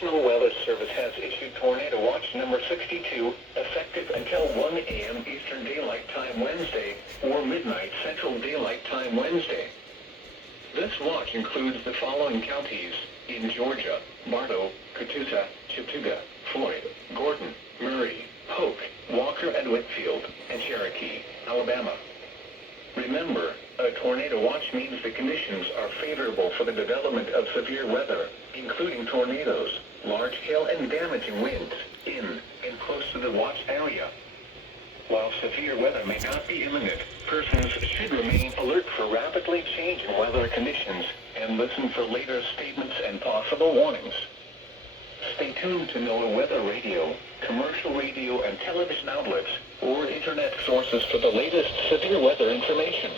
National Weather Service has issued Tornado Watch number 62, effective until 1 a.m. Eastern Daylight Time Wednesday, or midnight Central Daylight Time Wednesday. This watch includes the following counties in Georgia: Bartow, Catoosa, Chattooga, Floyd, Gordon, Murray, Polk, Walker and Whitfield, and Cherokee, Alabama. Remember, a tornado watch means the conditions are favorable for the development of severe weather, including tornadoes, large hail and damaging winds, in and close to the watch area. While severe weather may not be imminent, persons should remain alert for rapidly changing weather conditions and listen for later statements and possible warnings. Stay tuned to NOAA Weather Radio, commercial radio and television outlets, or internet sources for the latest severe weather information.